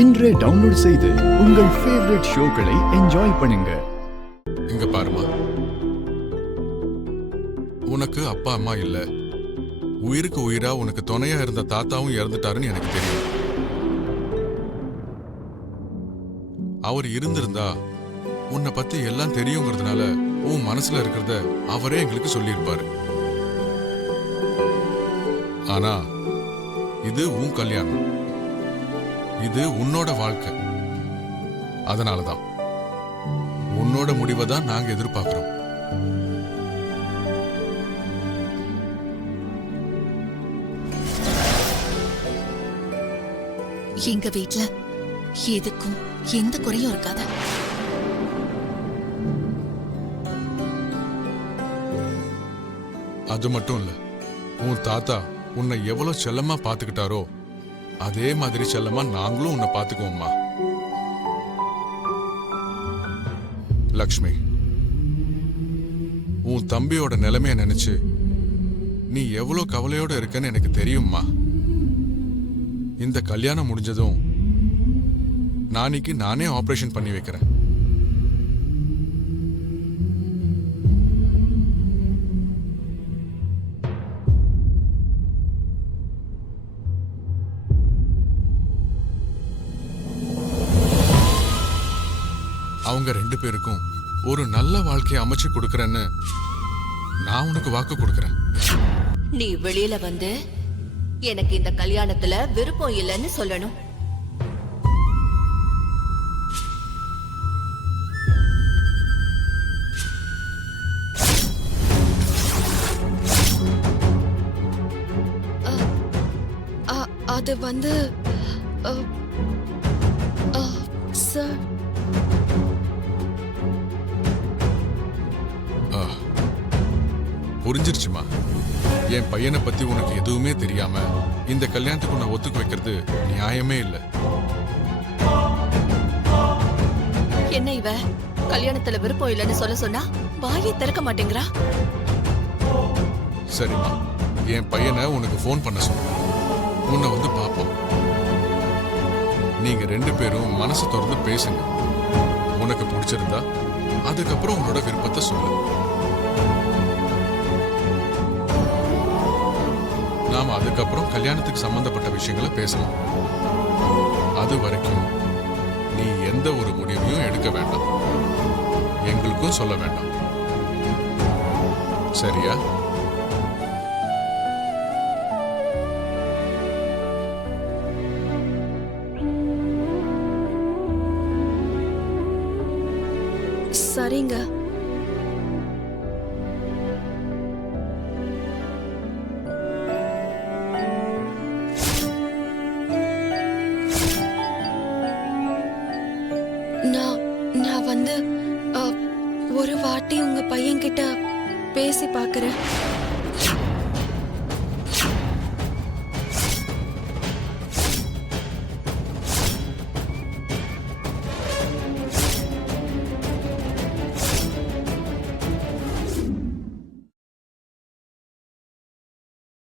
இன்றே டவுன்லோட் செய்து உங்கள் ஃபேவரட் ஷோக்களை என்ஜாய் பண்ணுங்க. இங்க பாருமா, உனக்கு அப்பா அம்மா இல்ல, உயிருக்கு உயிரா உனக்கு துணையா இருந்த தாத்தாவும் இறந்துட்டாருன்னு எனக்கு தெரியும். அவர் இருந்திருந்தா உன்னை பத்தி எல்லாம் தெரியுங்கிறதுனால உன் மனசுல இருக்கிறத அவரே எங்களுக்கு சொல்லியிருப்பாரு. ஆனா இது உன் கல்யாணம், இது உன்னோட வாழ்க்கை. அதனாலதான் உன்னோட முடிவை தான் நாங்க எதிர்பார்க்கிறோம். எங்க வீட்ல எதுக்கும் எந்த குறையும் இருக்காத. அது மட்டும் இல்ல, உன் தாத்தா உன்னை எவ்வளவு செல்லமா பாத்துக்கிட்டாரோ அதே மாதிரி செல்லமா நாங்களும் உன்னை பாத்துக்குவோம்மா. லக்ஷ்மி, உன் தம்பியோட நிலைமைய நினைச்சு நீ எவ்வளவு கவலையோட இருக்கன்னு எனக்கு தெரியும்மா. இந்த கல்யாணம் முடிஞ்சதும் நாளைக்கு நானே ஆபரேஷன் பண்ணி வைக்கிறேன். அவங்க ரெண்டு பேருக்கும் ஒரு நல்ல வாழ்க்கையை அமைச்சு கொடுக்கறேன்னு நான் உனக்கு வாக்கு கொடுக்கறேன். நீ வெளியில வந்து எனக்கு இந்த கல்யாணத்துல விருப்பம் இல்லைன்னு சொல்லணும். அது வந்து சார், புரிஞ்சிருச்சுமா. என் பையனை பத்தி உனக்கு எதுவுமே தெரியாம இந்த கல்யாணத்துக்கு உன்னை ஒத்துக்க வைக்கிறது நியாயமே இல்லை. என்ன இவ கல்யாணத்துல விருப்பம் இல்லைன்னு சொல்ல சொன்னா வாயை திறக்க மாட்டேங்கிறா. சரிம்மா, என் பையனை உனக்கு போன் பண்ண சொன்ன, உன்னை வந்து பாப்போம். நீங்க ரெண்டு பேரும் மனசு திறந்து பேசுங்க. உனக்கு பிடிச்சிருந்தா அதுக்கப்புறம் உன்னோட விருப்பத்தை சொல்லு. நாம அதுக்கப்புறம் கல்யாணத்துக்கு சம்பந்தப்பட்ட விஷயங்களை பேசலாம். அது வரைக்கும் நீ எந்த ஒரு முடிவையும் எடுக்க வேண்டாம், எங்களுக்கும் சொல்ல வேண்டாம். சரியா? சரிங்க. நான் வந்து ஒரு வாட்டி உங்க பையன் கிட்ட பேசி பாக்குறேன்.